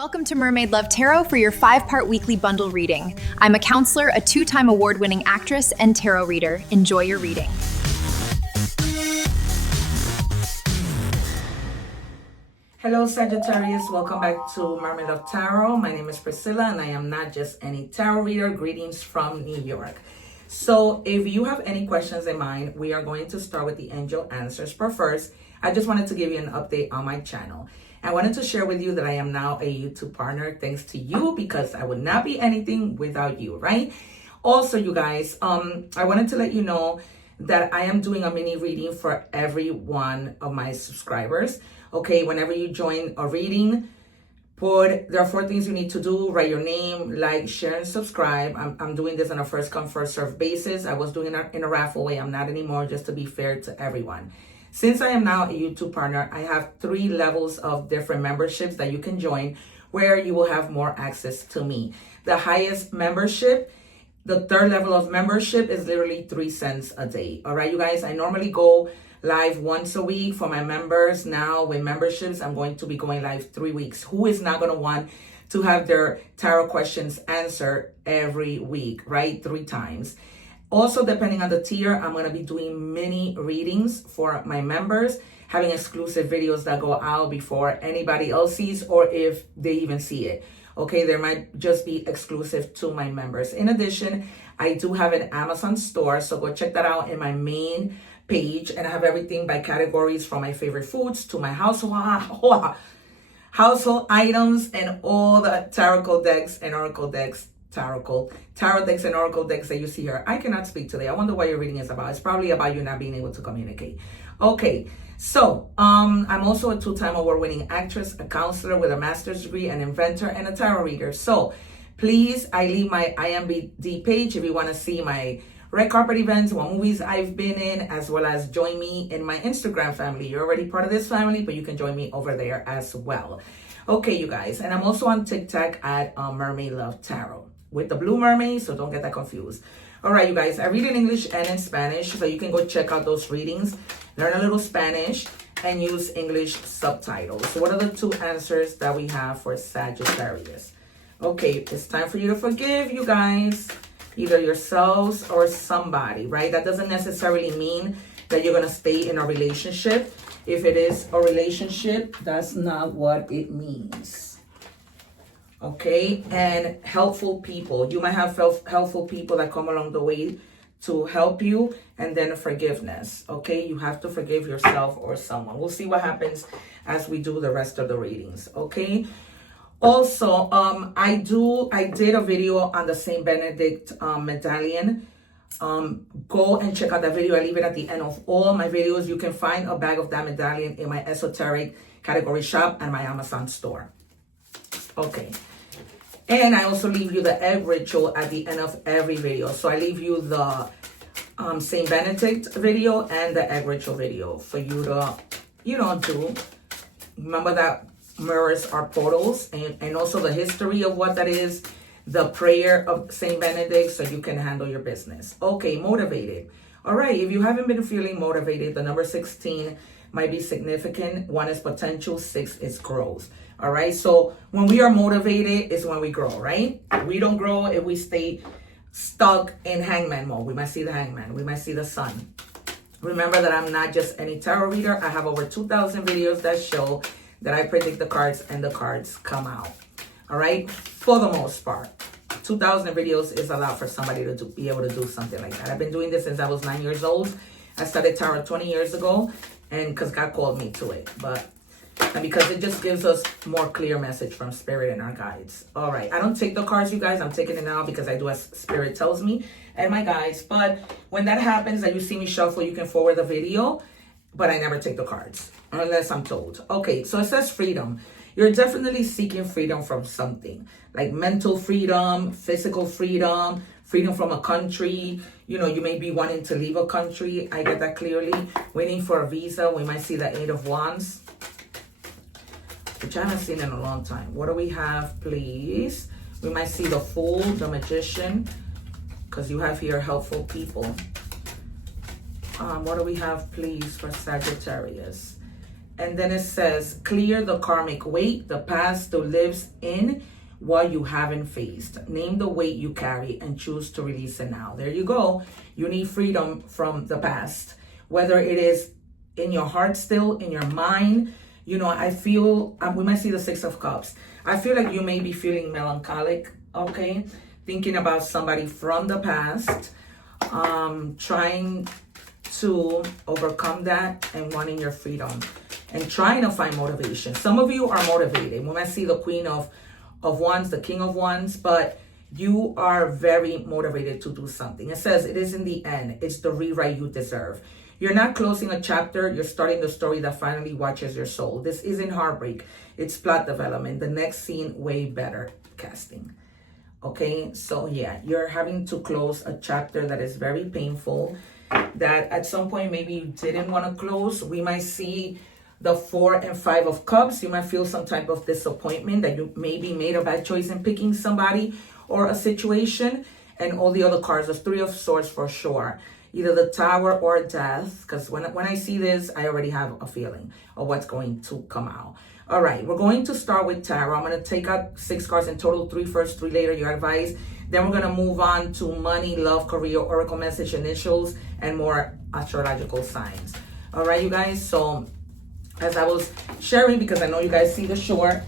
Welcome to Mermaid Love Tarot for your 5-part weekly bundle reading. I'm a counselor, a 2-time award-winning actress, and tarot reader. Enjoy your reading. Hello Sagittarius, welcome back to Mermaid Love Tarot. My name is Priscilla and I am not just any tarot reader. Greetings from New York. So if you have any questions in mind, we are going to start with the angel answers. But first, I just wanted to give you an update on my channel. I wanted to share with you that I am now a YouTube partner thanks to you, because I would not be anything without you, right? Also, you guys, I wanted to let you know that I am doing a mini reading for every one of my subscribers. Okay, whenever you join a reading, there are 4 things you need to do. Write your name, like, share, and subscribe. I'm doing this on a first come, first serve basis. I was doing it in a raffle way. I'm not anymore, just to be fair to everyone. Since I am now a YouTube partner, I have 3 levels of different memberships that you can join where you will have more access to me. The highest membership, the 3rd level of membership, is literally 3 cents a day. All right, you guys, I normally go live once a week for my members. Now with memberships, I'm going to be going live 3 weeks. Who is not going to want to have their tarot questions answered every week, right? 3 times. Also, depending on the tier, I'm going to be doing mini readings for my members, having exclusive videos that go out before anybody else sees, or if they even see it. Okay, there might just be exclusive to my members. In addition, I do have an Amazon store, so go check that out in my main page, and I have everything by categories, from my favorite foods to my household items, and all the tarot decks and oracle decks. Tarot decks and oracle decks that you see here. I cannot speak today. I wonder what your reading is about. It's probably about you not being able to communicate. Okay, so I'm also a 2-time award-winning actress, a counselor with a master's degree, an inventor, and a tarot reader. So please, I leave my IMDB page if you want to see my red carpet events, what movies I've been in, as well as join me in my Instagram family. You're already part of this family, but you can join me over there as well. Okay, you guys, and I'm also on TikTok at Mermaid Love Tarot, with the blue mermaid, so don't get that confused. All right, you guys, I read in English and in Spanish, so you can go check out those readings, learn a little Spanish, and use English subtitles. So what are the 2 answers that we have for Sagittarius? Okay, it's time for you to forgive, you guys, either yourselves or somebody, right? That doesn't necessarily mean that you're going to stay in a relationship. If it is a relationship, that's not what it means. Okay, and helpful people. You might have helpful people that come along the way to help you, and then forgiveness. Okay, you have to forgive yourself or someone. We'll see what happens as we do the rest of the readings. Okay. Also, I did a video on the Saint Benedict medallion. Go and check out that video. I leave it at the end of all my videos. You can find a bag of that medallion in my esoteric category shop and my Amazon store. Okay. And I also leave you the egg ritual at the end of every video. So I leave you the Saint Benedict video and the egg ritual video for you to, do. Remember that mirrors are portals, and also the history of what that is, the prayer of Saint Benedict, so you can handle your business. Okay, motivated. All right, if you haven't been feeling motivated, the number 16 might be significant. 1 is potential, 6 is growth. All right, so when we are motivated is when we grow, right? We don't grow if we stay stuck in hangman mode. We might see the hangman, we might see the sun. Remember that I'm not just any tarot reader. I have over 2,000 videos that show that I predict the cards and the cards come out. All right, for the most part. 2,000 videos is a lot for somebody to be able to do something like that. I've been doing this since I was 9 years old. I started tarot 20 years ago, and because God called me to it, and because it just gives us more clear message from spirit and our guides. All right, I don't take the cards, you guys. I'm taking it now because I do as spirit tells me and my guides. But when that happens and you see me shuffle, you can forward the video, but I never take the cards unless I'm told. Okay, so it says freedom. You're definitely seeking freedom from something, like mental freedom, physical freedom, freedom from a country. You may be wanting to leave a country. I get that clearly. Waiting for a visa. We might see the 8 of Wands, which I haven't seen in a long time. What do we have, please? We might see the Fool, the Magician, because you have here helpful people. What do we have, please, for Sagittarius? And then it says, clear the karmic weight, the past still lives in what you haven't faced. Name the weight you carry and choose to release it now. There you go. You need freedom from the past, whether it is in your heart still, in your mind. You know, I feel, we might see the Six of Cups. I feel like you may be feeling melancholic, okay? Thinking about somebody from the past, trying to overcome that and wanting your freedom and trying to find motivation. Some of you are motivated. We might see the Queen of Wands, the King of Wands, but you are very motivated to do something. It says it is in the end. It's the rewrite you deserve. You're not closing a chapter. You're starting the story that finally watches your soul. This isn't heartbreak. It's plot development. The next scene, way better casting. Okay, so yeah, you're having to close a chapter that is very painful, that at some point maybe you didn't want to close. We might see the 4 and 5 of Cups. You might feel some type of disappointment that you maybe made a bad choice in picking somebody or a situation. And all the other cards, the 3 of Swords for sure. Either the Tower or Death, because when I see this, I already have a feeling of what's going to come out. All right, we're going to start with Tarot. I'm going to take out 6 cards in total, 3 first, 3 later, your advice. Then we're going to move on to money, love, career, oracle message, initials, and more astrological signs. All right, you guys. So as I was sharing, because I know you guys see the short,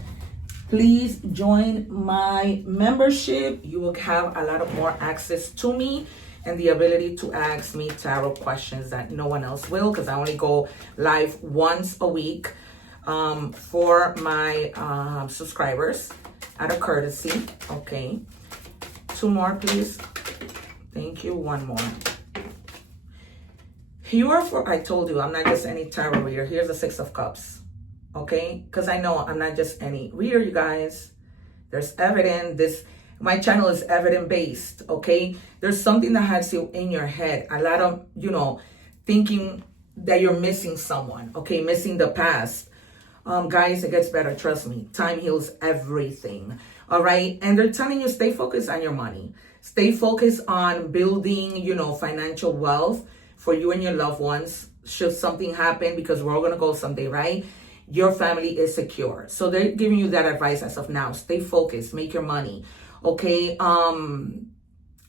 please join my membership. You will have a lot of more access to me and the ability to ask me tarot questions that no one else will, because I only go live once a week for my subscribers out of courtesy. Okay. 2 more, please. Thank you. 1 more. You are for, I told you, I'm not just any tarot reader. Here's the 6 of Cups. Okay? Because I know I'm not just any reader, you guys. There's evidence. My channel is evidence-based, okay? There's something that has you in your head. A lot of, thinking that you're missing someone, okay? Missing the past. Guys, it gets better, trust me. Time heals everything, all right? And they're telling you, stay focused on your money. Stay focused on building, financial wealth for you and your loved ones. Should something happen, because we're all going to go someday, right? Your family is secure. So they're giving you that advice as of now. Stay focused, make your money. Okay,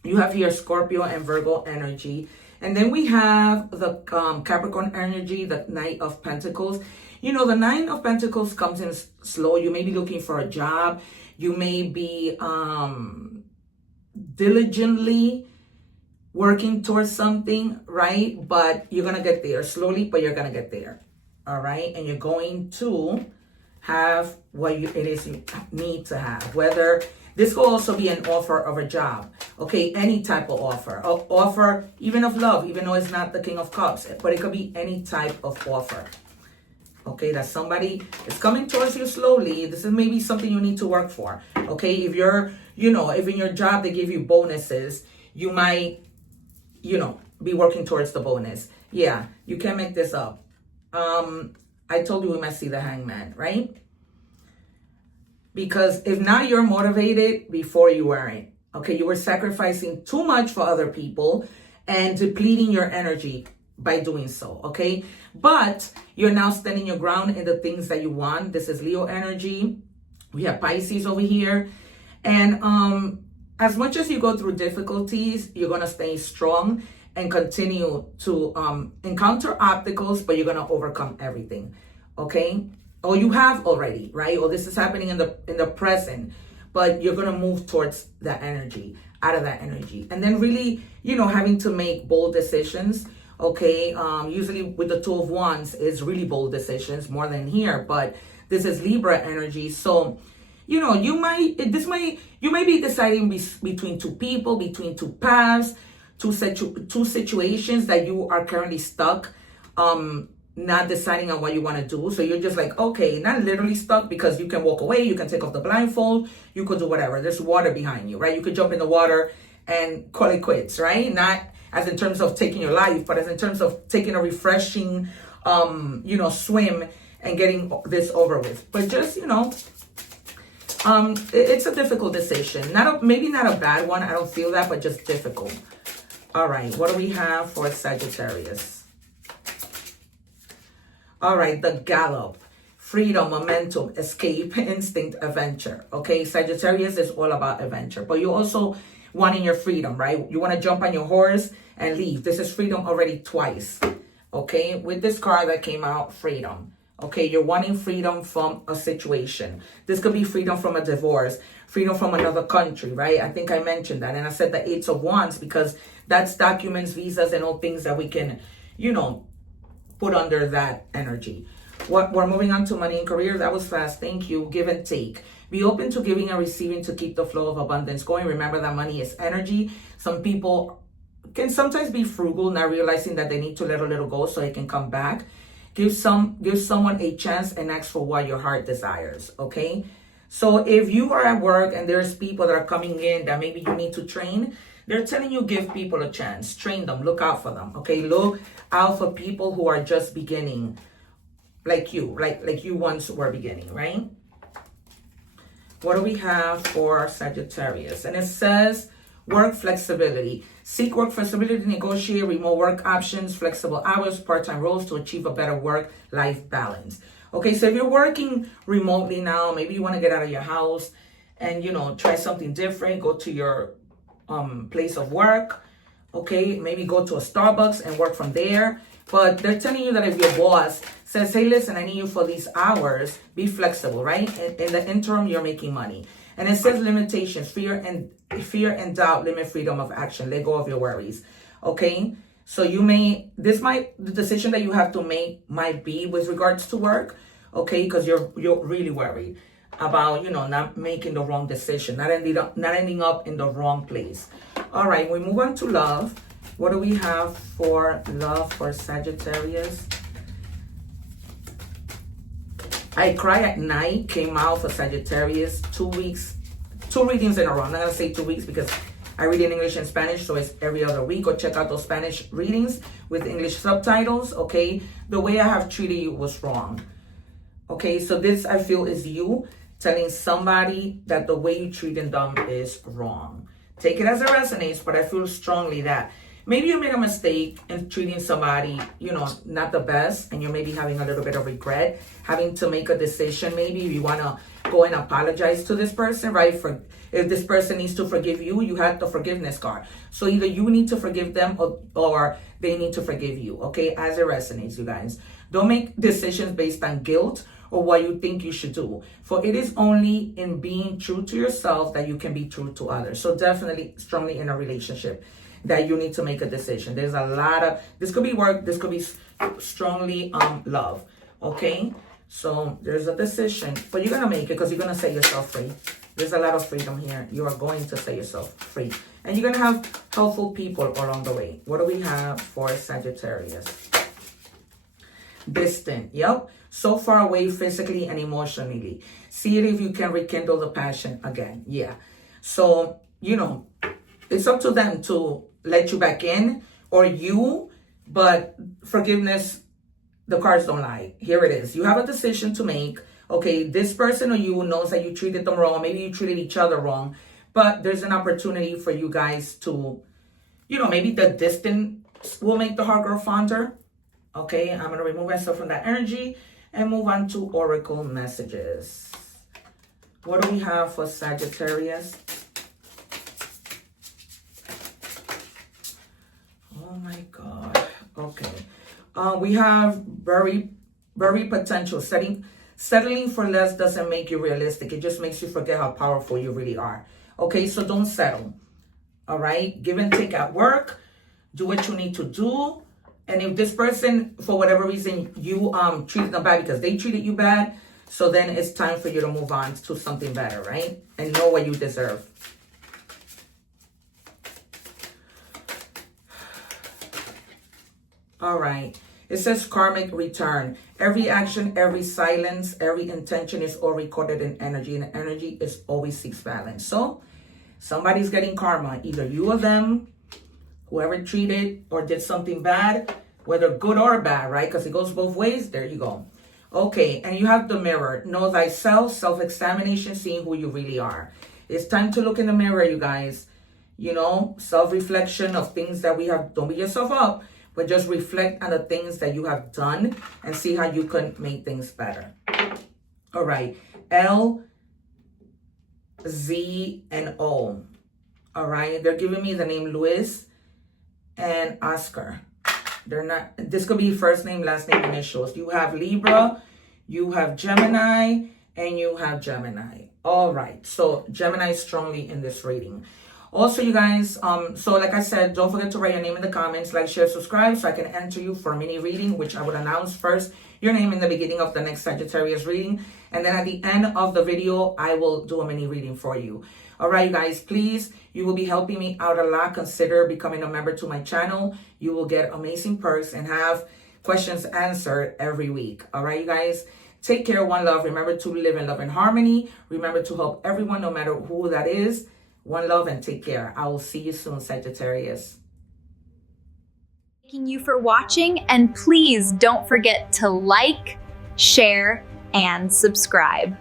you have here Scorpio and Virgo energy. And then we have the Capricorn energy, the Knight of Pentacles. The Nine of Pentacles comes in slow. You may be looking for a job. You may be diligently working towards something, right? But you're going to get there slowly, but you're going to get there. All right. And you're going to have what it is you need to have. Whether this will also be an offer of a job. Okay. Any type of offer. Offer even of love, even though it's not the King of Cups. But it could be any type of offer. Okay. That somebody is coming towards you slowly. This is maybe something you need to work for. Okay. If you're, if in your job they give you bonuses, you might, be working towards the bonus. Yeah, you can't make this up. I told you we might see the Hangman, right? Because if not, you're motivated, before you weren't. Okay, you were sacrificing too much for other people and depleting your energy by doing so, okay? But you're now standing your ground in the things that you want. This is Leo energy. We have Pisces over here. And as much as you go through difficulties, you're going to stay strong and continue to encounter obstacles, but you're going to overcome everything, okay? Or you have already, right? Or this is happening in the present, but you're going to move towards that energy, out of that energy. And then really, having to make bold decisions, okay? Usually with the 2 of Wands is really bold decisions, more than here, but this is Libra energy. So, you might be deciding between 2 people, between 2 paths, two situations that you are currently stuck, not deciding on what you want to do. So you're just like, okay, not literally stuck, because you can walk away, you can take off the blindfold, you could do whatever. There's water behind you, right? You could jump in the water and call it quits, right? Not as in terms of taking your life, but as in terms of taking a refreshing, swim and getting this over with. But just, it's a difficult decision. Maybe not a bad one. I don't feel that, but just difficult. All right. What do we have for Sagittarius? All right, the gallop. Freedom, momentum, escape, instinct, adventure. Okay, Sagittarius is all about adventure, but you also wanting your freedom, right? You want to jump on your horse and leave. This is freedom already twice. Okay, with this card that came out, freedom. Okay, you're wanting freedom from a situation. This could be freedom from a divorce, freedom from another country, right? I think I mentioned that. And I said the Eight of Wands because that's documents, visas, and all things that we can, you know, put under that energy. We're moving on to money and career. That was fast. Thank you. Give and take. Be open to giving and receiving to keep the flow of abundance going. Remember that money is energy. Some people can sometimes be frugal, not realizing that they need to let a little go so it can come back. Give someone a chance and ask for what your heart desires. Okay. So if you are at work and there's people that are coming in that maybe you need to train, they're telling you give people a chance. Train them. Look out for them. Okay. Look out for people who are just beginning. Like you, like you once were beginning, right? What do we have for Sagittarius? And it says work flexibility. Seek work flexibility, negotiate remote work options, flexible hours, part-time roles to achieve a better work-life balance. Okay, so if you're working remotely now, maybe you want to get out of your house and, you know, try something different, go to your place of work. Okay, maybe go to a Starbucks and work from there. But they're telling you that if your boss says, hey, listen, I need you for these hours, be flexible, right? In the interim, you're making money. And it says limitations, fear and doubt, limit freedom of action. Let go of your worries. Okay? So the decision that you have to make might be with regards to work, okay? Because you're really worried about, you know, not making the wrong decision, not ending up in the wrong place. All right, we move on to love. What do we have for love for Sagittarius? I Cry at Night came out for Sagittarius. 2 weeks, 2 readings in a row. I'm not going to say 2 weeks because I read in English and Spanish, so it's every other week. Go check out those Spanish readings with English subtitles, okay? The way I have treated you was wrong. Okay, so this I feel is you telling somebody that the way you treated them is wrong. Take it as it resonates, but I feel strongly that maybe you made a mistake in treating somebody, you know, not the best, and you're maybe having a little bit of regret, having to make a decision. Maybe you want to go and apologize to this person, right? For if this person needs to forgive you, you have the forgiveness card. So either you need to forgive them or they need to forgive you, okay? As it resonates, you guys. Don't make decisions based on guilt or what you think you should do. For it is only in being true to yourself that you can be true to others. So definitely strongly in a relationship that you need to make a decision. There's a lot of, this could be work, this could be strongly love, okay? So there's a decision, but you're gonna make it because you're gonna set yourself free. There's a lot of freedom here. You are going to set yourself free. And you're gonna have helpful people along the way. What do we have for Sagittarius? Distant, yep. So far away physically and emotionally. See it if you can rekindle the passion again, yeah. So, you know, it's up to them to let you back in or you, but forgiveness, the cards don't lie. Here it is. You have a decision to make. Okay, this person or you knows that you treated them wrong. Maybe you treated each other wrong, but there's an opportunity for you guys to, you know, maybe the distance will make the heart grow fonder. Okay, I'm going to remove myself from that energy and move on to oracle messages. What do we have for Sagittarius? Oh my God. Okay. We have very potential. Settling for less doesn't make you realistic. It just makes you forget how powerful you really are. Okay, so don't settle. All right, give and take at work. Do what you need to do. And if this person, for whatever reason, you treated them bad because they treated you bad, so then it's time for you to move on to something better, right? And know what you deserve. All right. It says karmic return. Every action, every silence, every intention is all recorded in energy, and energy is always seeks balance. So somebody's getting karma, either you or them, whoever treated or did something bad, whether good or bad, right? Because it goes both ways. There you go. Okay, and you have the mirror. Know thyself, self-examination, seeing who you really are. It's time to look in the mirror, you guys. You know, self-reflection of things that we have. Don't beat yourself up. but just reflect on the things that you have done and see how you can make things better. All right, L, Z, and O. All right, they're giving me the name Luis and Oscar. They're not, this could be first name, last name, initials. You have Libra, you have Gemini, and you have Gemini. All right, so Gemini is strongly in this reading. Also, you guys, so like I said, don't forget to write your name in the comments, like, share, subscribe, so I can enter you for a mini reading, which I would announce first your name in the beginning of the next Sagittarius reading. And then at the end of the video, I will do a mini reading for you. All right, you guys, please, you will be helping me out a lot. Consider becoming a member to my channel. You will get amazing perks and have questions answered every week. All right, you guys, take care. One love. Remember to live in love and harmony. Remember to help everyone, no matter who that is. One love and take care. I will see you soon, Sagittarius. Thanking you for watching, and please don't forget to like, share, and subscribe.